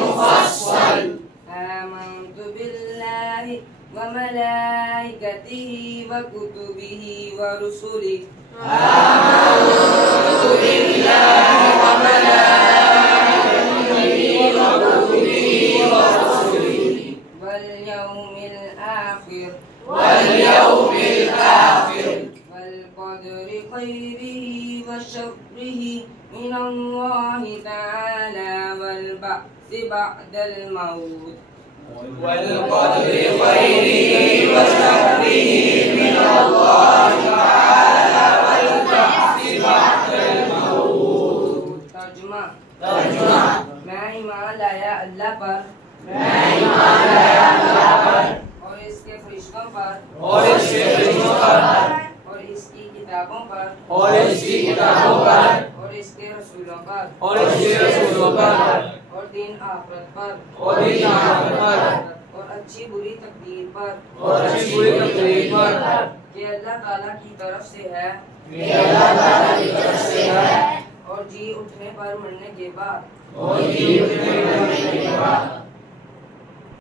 मुफस्सल आमन्तु बिल्लाहि व मलाइकतिहि व कुतुबिहि व रुसुलिहि वल यौमिल आखिर वल क़द्रि खैरिहि व शर्रिहि मिनल्लाहि तआला वल बअसि बअदल मौत तर्जुमा मैं ईमान लाया अल्लाह पर और इसके फरिश्तों पर और इसकी किताबों पर और इसके रसूलों पर और दिन आखिरत पर और अच्छी बुरी तकदीर पर कि अल्लाह ताला की तरफ से है और जी उठने पर मरने के बाद